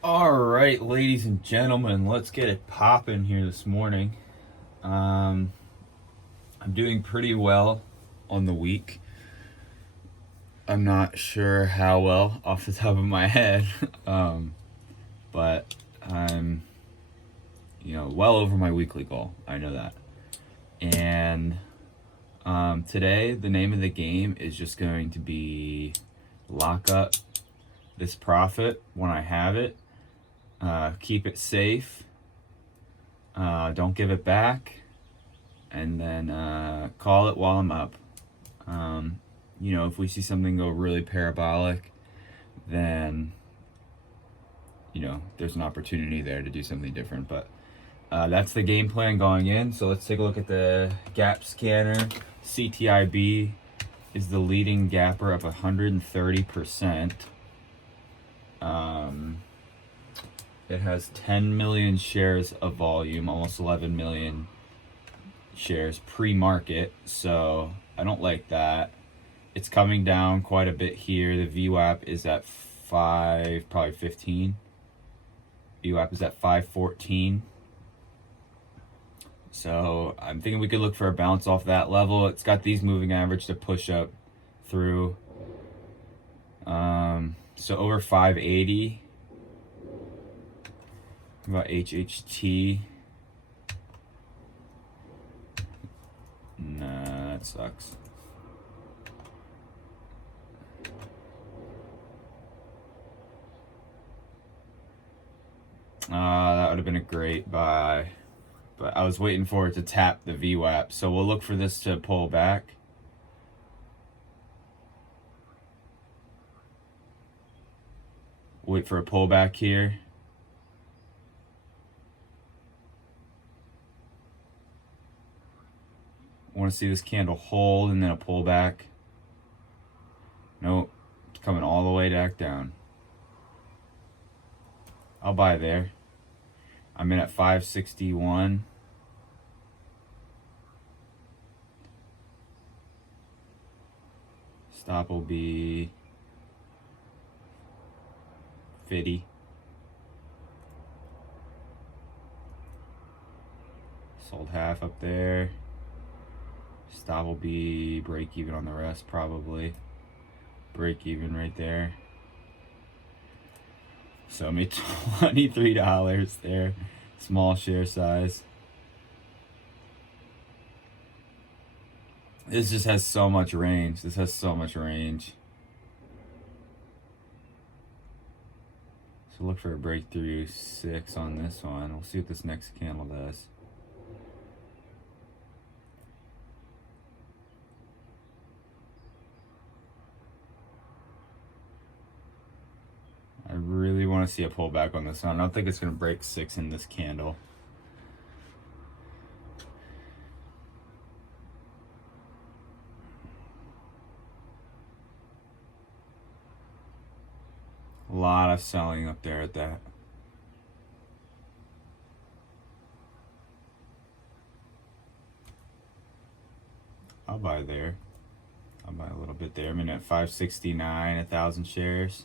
All right, ladies and gentlemen, let's get it popping here this morning. Um, I'm doing pretty well on the week. I'm not sure how well off the top of my head, but I'm, well over my weekly goal. I know that. And today, the name of the game is just going to be lock up this profit when I have it, keep it safe, don't give it back, and then call it while I'm up. If we see something go really parabolic, then there's an opportunity there to do something different. But that's the game plan going in. So let's take a look at the gap scanner. CTIB is the leading gapper up 130%. It has 10 million shares of volume, almost 11 million shares pre-market, so I don't like that. It's coming down quite a bit here. The VWAP is at 5, probably 15. VWAP is at 514. So I'm thinking we could look for a bounce off that level. It's got these moving average to push up through. So over 580. About HHT. Nah, that sucks. That would have been a great buy, but I was waiting for it to tap the VWAP. So we'll look for this to pull back. Wait for a pullback here. Want to see this candle hold and then a pullback. Nope, it's coming all the way back down. I'll buy there. I'm in at 561. Stop will be 50. Sold half up there. Stop will be break even on the rest, probably. Break even right there. So I made $23 there. Small share size. This just has so much range. This has so much range. So look for a breakthrough 6 on this one. We'll see what this next candle does. I really want to see a pullback on this one. I don't think it's going to break 6 in this candle. A lot of selling up there at that. I'll buy there. I'll buy a little bit there. I'm in at 569, 1,000 shares.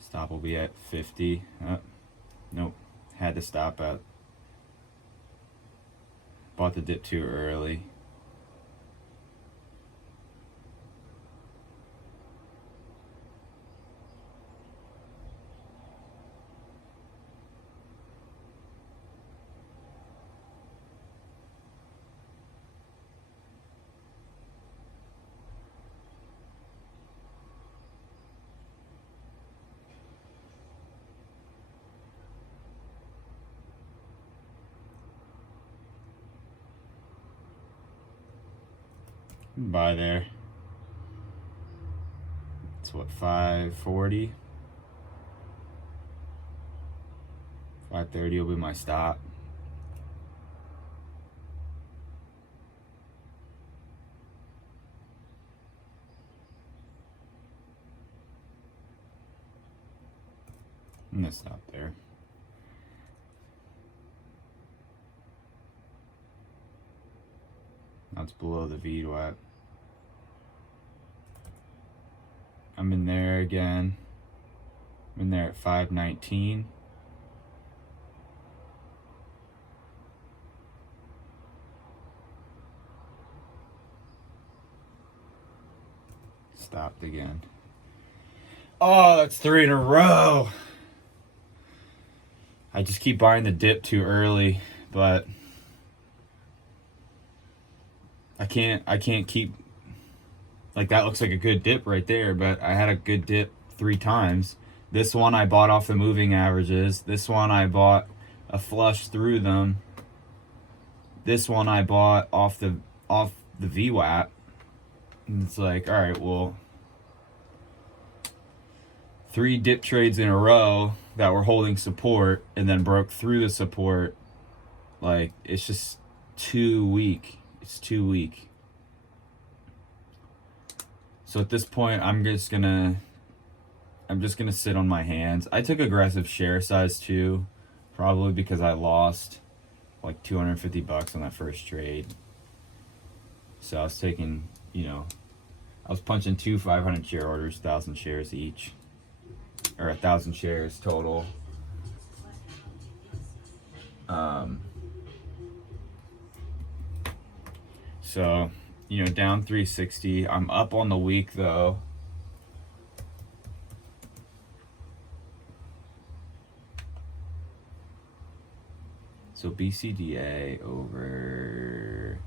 Stop will be at 50. Nope. Had to stop at. Bought the dip too early. Buy there. It's what, 540? 530 will be my stop. I'm gonna stop there. That's below the VWAP. I'm in there again. I'm in there at 519. Stopped again. Oh, that's 3 in a row. I just keep buying the dip too early, but I can't keep, like, that looks like a good dip right there, but I had a good dip 3 times. This one I bought off the moving averages. This one I bought a flush through them. This one I bought off the VWAP. And it's like, all right, well, 3 dip trades in a row that were holding support and then broke through the support. Like, it's just too weak. It's too weak. So at this point, I'm just gonna sit on my hands. I took aggressive share size too, probably because I lost like $250 on that first trade. So I was taking, I was punching 2 500 share orders, 1,000 shares each, or 1,000 shares total. So, down 360. I'm up on the week though. So BCDA over,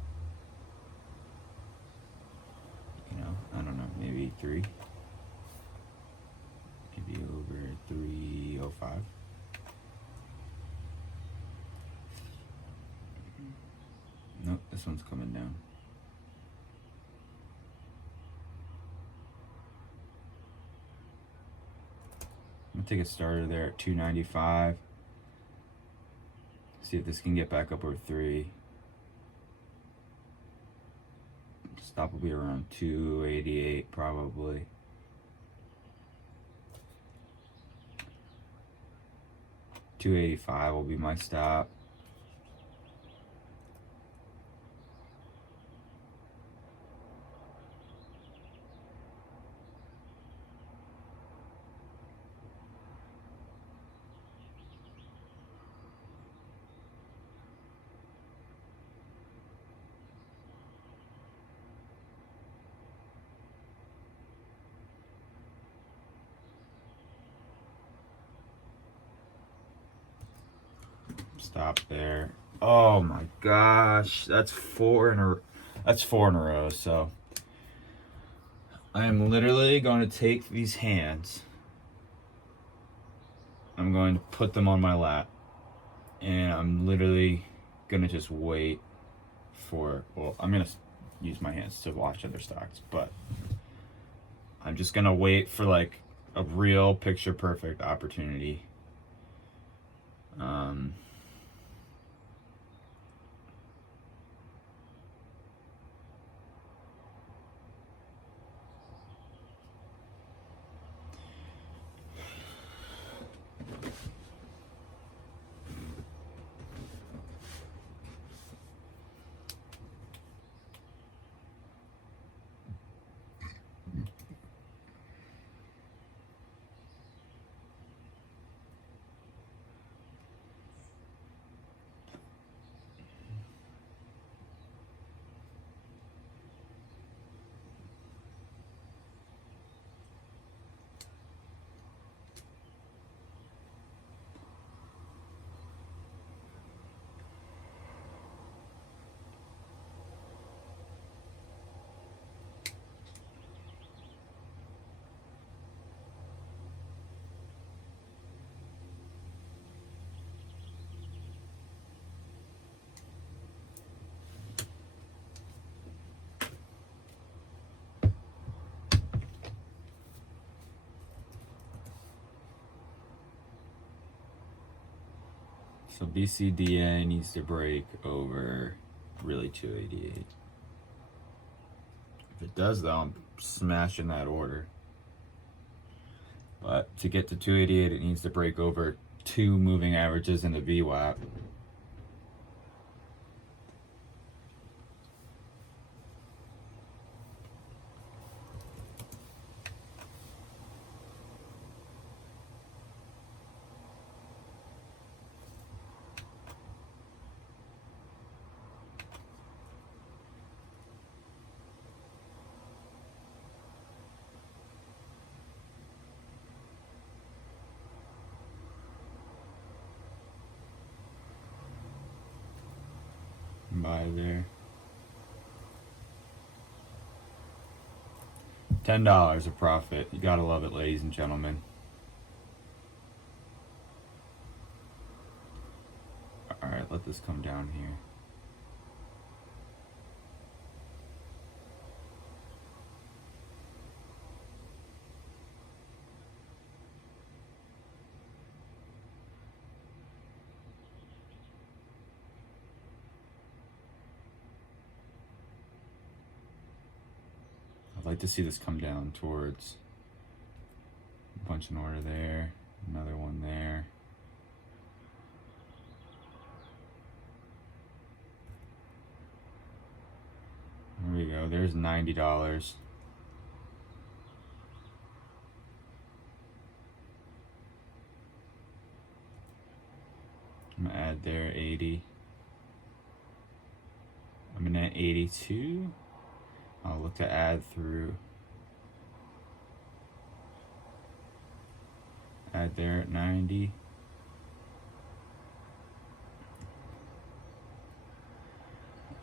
I don't know, maybe 3. Maybe over 305. Nope, this one's coming down. I'm gonna take a starter there at 295. See if this can get back up over 3. Stop will be around 288 probably. $285 will be my stop. Stop there. Oh my gosh, that's 4 in a row. So I am literally going to take these hands. I'm going to put them on my lap, and I'm literally gonna just wait for. Well, I'm gonna use my hands to watch other stocks, but I'm just gonna wait for like a real picture perfect opportunity. So BCDA needs to break over really 288. If it does though, I'm smashing that order. But to get to 288, it needs to break over 2 moving averages in the VWAP. buy there. $10 of profit. You gotta love it, ladies and gentlemen. Alright, let this come down here. I'd like to see this come down towards a bunch in order there, another one there. There we go, there's $90. I'm gonna add there 80. I'm in at 82. I'll look to add through. Add there at 90.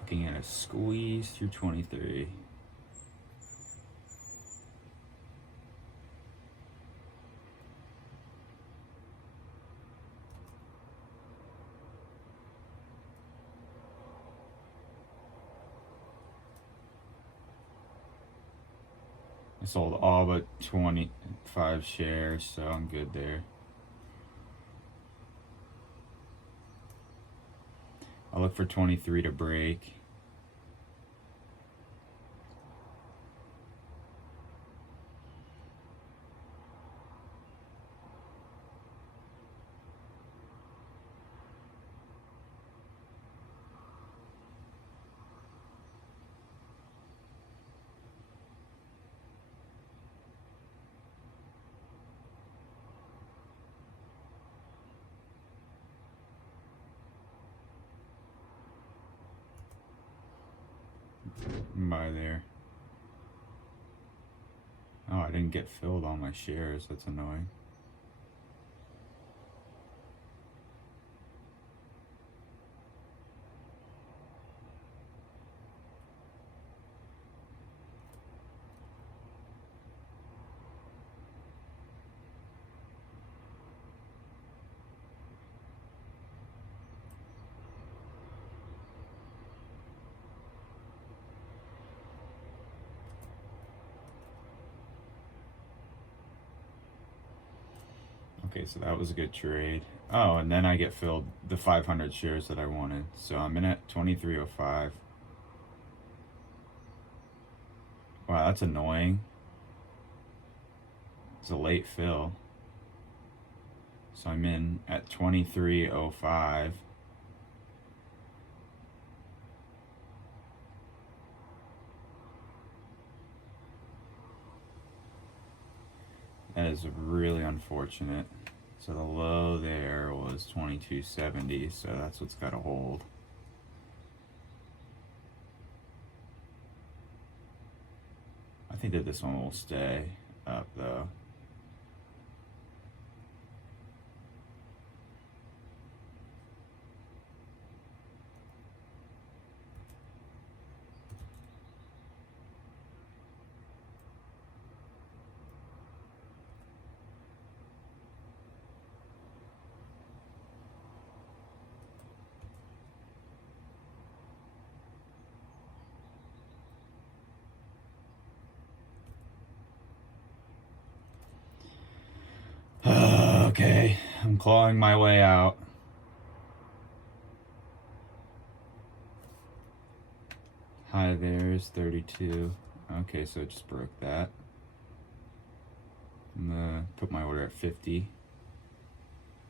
Looking at a squeeze through 23. I sold all but 25 shares, so I'm good there. I'll look for 23 to break. Buy there. Oh, I didn't get filled on my shares. That's annoying. Okay, so that was a good trade. Oh, and then I get filled the 500 shares that I wanted. So I'm in at 2305. Wow, that's annoying. It's a late fill. So I'm in at 2305. That is really unfortunate. So the low there was 2270, so that's what's got to hold. I think that this one will stay up though. Okay, I'm clawing my way out. High there is 32. Okay, so it just broke that. I'm gonna put my order at 50.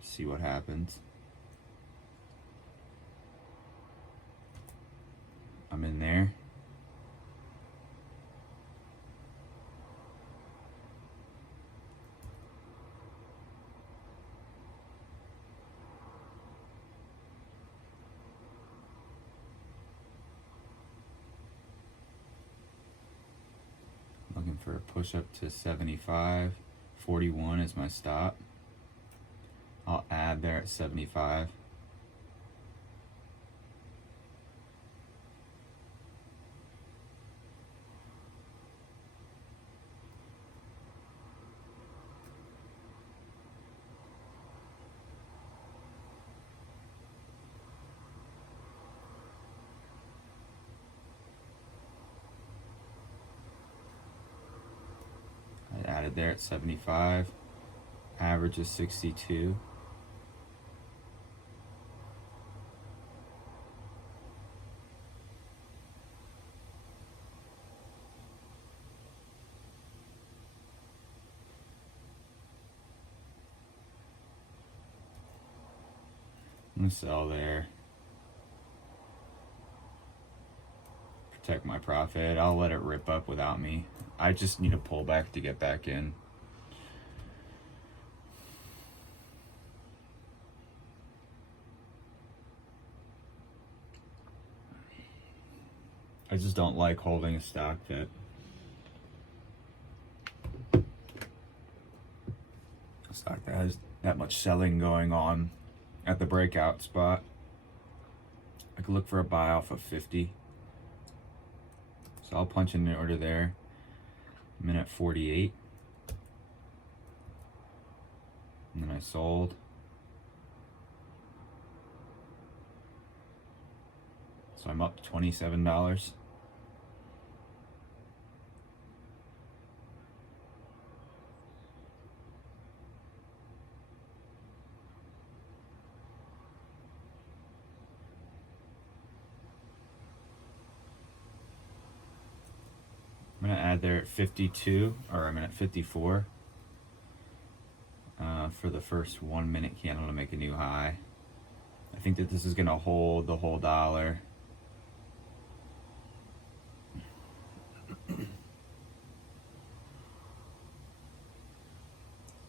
See what happens. I'm in there. Looking for a push up to 75. 41 is my stop. I'll add there at 75. right there at 75. Average is 62. I'm gonna sell there. Protect my profit. I'll let it rip up without me. I just need a pullback to get back in. I just don't like holding a stock that has that much selling going on at the breakout spot. I could look for a buy off of 50. So I'll punch in an order there. I'm in at 48. And then I sold. So I'm up $27. I'm gonna add there at 52, or I'm at 54 for the first 1 minute candle to make a new high. I think that this is gonna hold the whole dollar.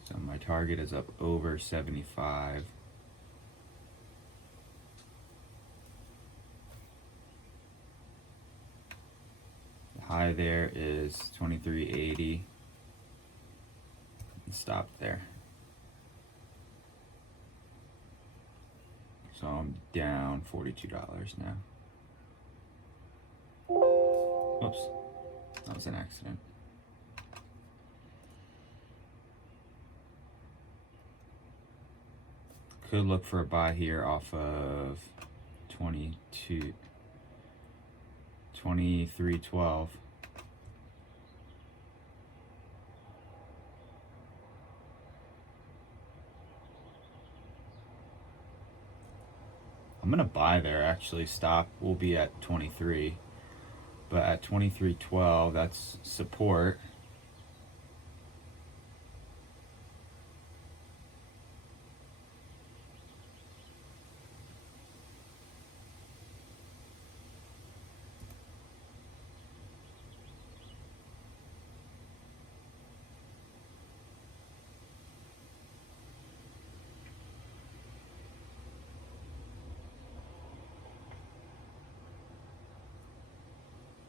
So my target is up over 75. High there is 23.80. Stop there. So I'm down $42 now. Oops, that was an accident. Could look for a buy here off of 23.12. I'm gonna buy there actually. Stop will be at 23, but at 23.12, that's support.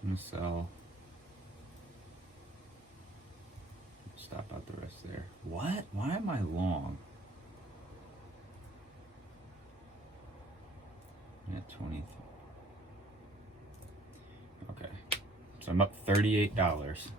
I'm gonna sell. Stop out the rest there. What? Why am I long? I'm at 20. Okay. So I'm up $38.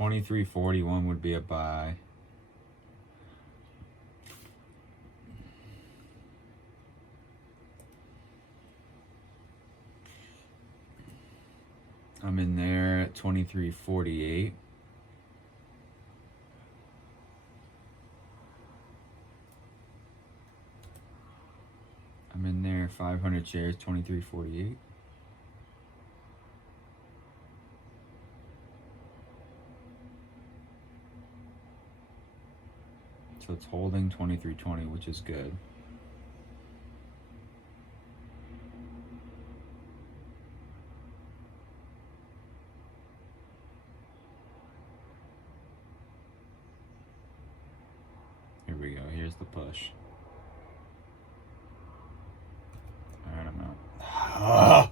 $23.41 would be a buy. I'm in there at 23.48. I'm in there 500 shares, 23.48. So it's holding 23.20, which is good. push. Alright, I'm out.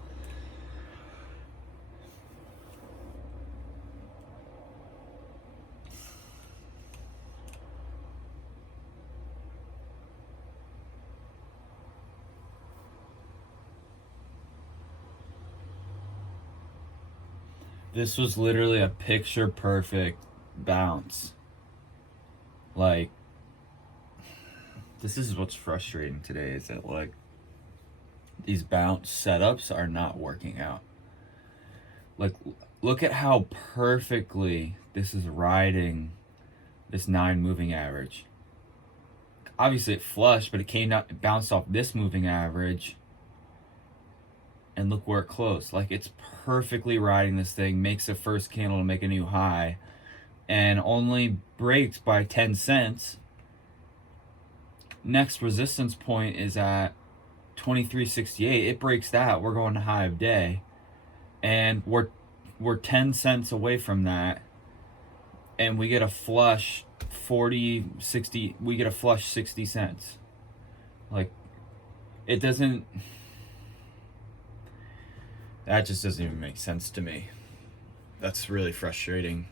This was literally a picture perfect bounce. Like, this is what's frustrating today, is that like these bounce setups are not working out. Like, look at how perfectly this is riding this 9 moving average. Obviously it flushed, but it bounced off this moving average, and look where it closed. Like, it's perfectly riding this thing, makes the first candle to make a new high, and only breaks by 10 cents. Next resistance point is at 23.68. It breaks that, we're going to high of day, and we're 10 cents away from that, and we get a flush 60. We get a flush 60 cents. Like, it doesn't, that just doesn't even make sense to me. That's really frustrating.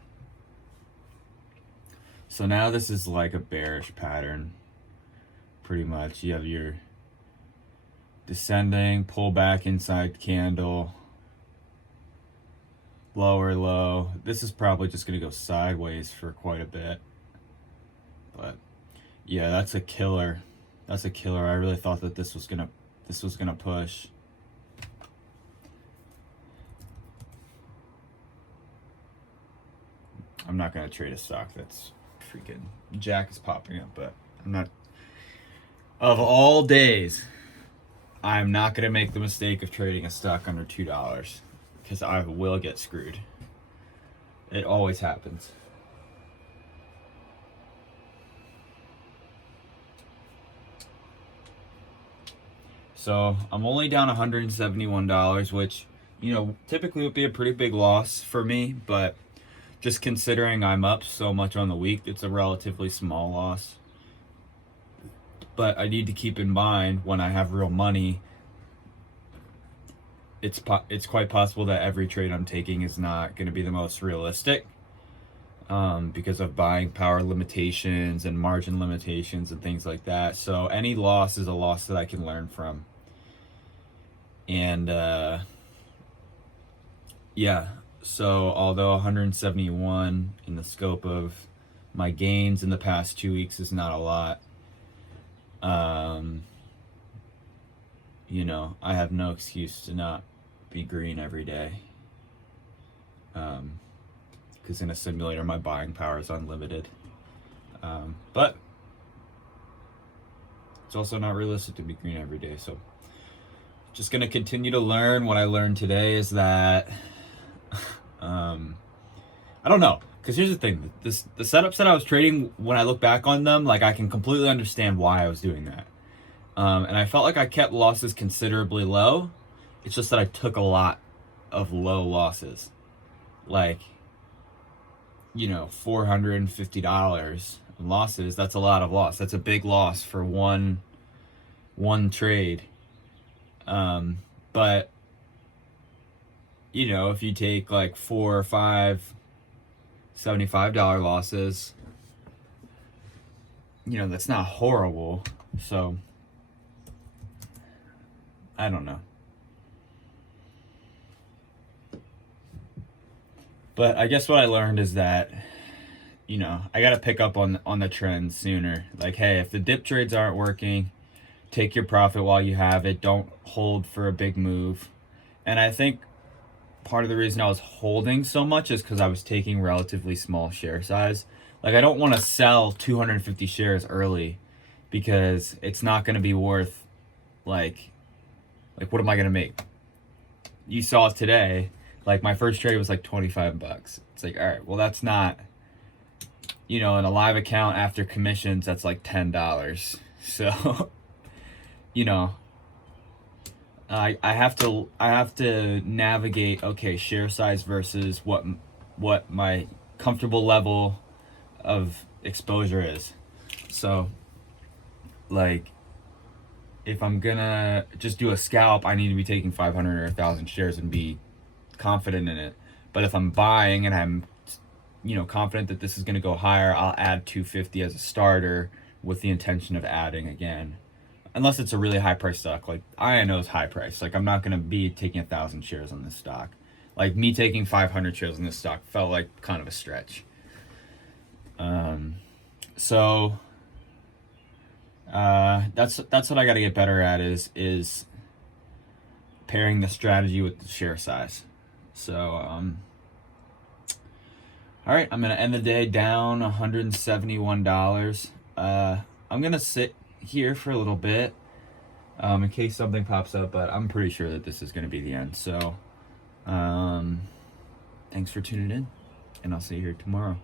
So now this is like a bearish pattern, pretty much. You have your descending, pull back inside candle, lower low. This is probably just gonna go sideways for quite a bit. But yeah, that's a killer. That's a killer. I really thought that this was gonna push. I'm not gonna trade a stock that's freaking Jack is popping up, but I'm not. Of all days, I'm not gonna make the mistake of trading a stock under $2, because I will get screwed. It always happens. So I'm only down $171, which, you know, typically would be a pretty big loss for me, but just considering I'm up so much on the week, it's a relatively small loss. But I need to keep in mind, when I have real money, it's quite possible that every trade I'm taking is not going to be the most realistic, because of buying power limitations and margin limitations and things like that. So any loss is a loss that I can learn from. And yeah, so although 171 in the scope of my gains in the past 2 weeks is not a lot, you know, I have no excuse to not be green every day, because in a simulator my buying power is unlimited, but it's also not realistic to be green every day. So just gonna continue to learn. What I learned today is that I don't know, because here's the thing, the setups that I was trading, when I look back on them, like, I can completely understand why I was doing that, and I felt like I kept losses considerably low. It's just that I took a lot of low losses, like, you know, $450 in losses. That's a lot of loss. That's a big loss for one trade. But you know, if you take like 4 or 5 $75 losses, you know, that's not horrible. So I don't know. But I guess what I learned is that, you know, I got to pick up on the trends sooner. Like, hey, if the dip trades aren't working, take your profit while you have it. Don't hold for a big move. And I think part of the reason I was holding so much is because I was taking relatively small share size. Like, I don't want to sell 250 shares early, because it's not going to be worth, like what am I going to make? You saw today, like, my first trade was like $25. It's like, all right, well, that's not, you know, in a live account after commissions, that's like $10. So, you know, I have to navigate, okay, share size versus what my comfortable level of exposure is. So like, if I'm gonna just do a scalp, I need to be taking 500 or 1,000 shares and be confident in it. But if I'm buying and I'm, confident that this is gonna go higher, I'll add 250 as a starter with the intention of adding again. Unless it's a really high price stock, like I know it's high price. Like I'm not gonna be taking 1,000 shares on this stock. Like me taking 500 shares on this stock felt like kind of a stretch. So that's what I got to get better at is pairing the strategy with the share size. So all right, I'm gonna end the day down $171. I'm gonna sit here for a little bit in case something pops up, but I'm pretty sure that this is gonna be the end. So thanks for tuning in, and I'll see you here tomorrow.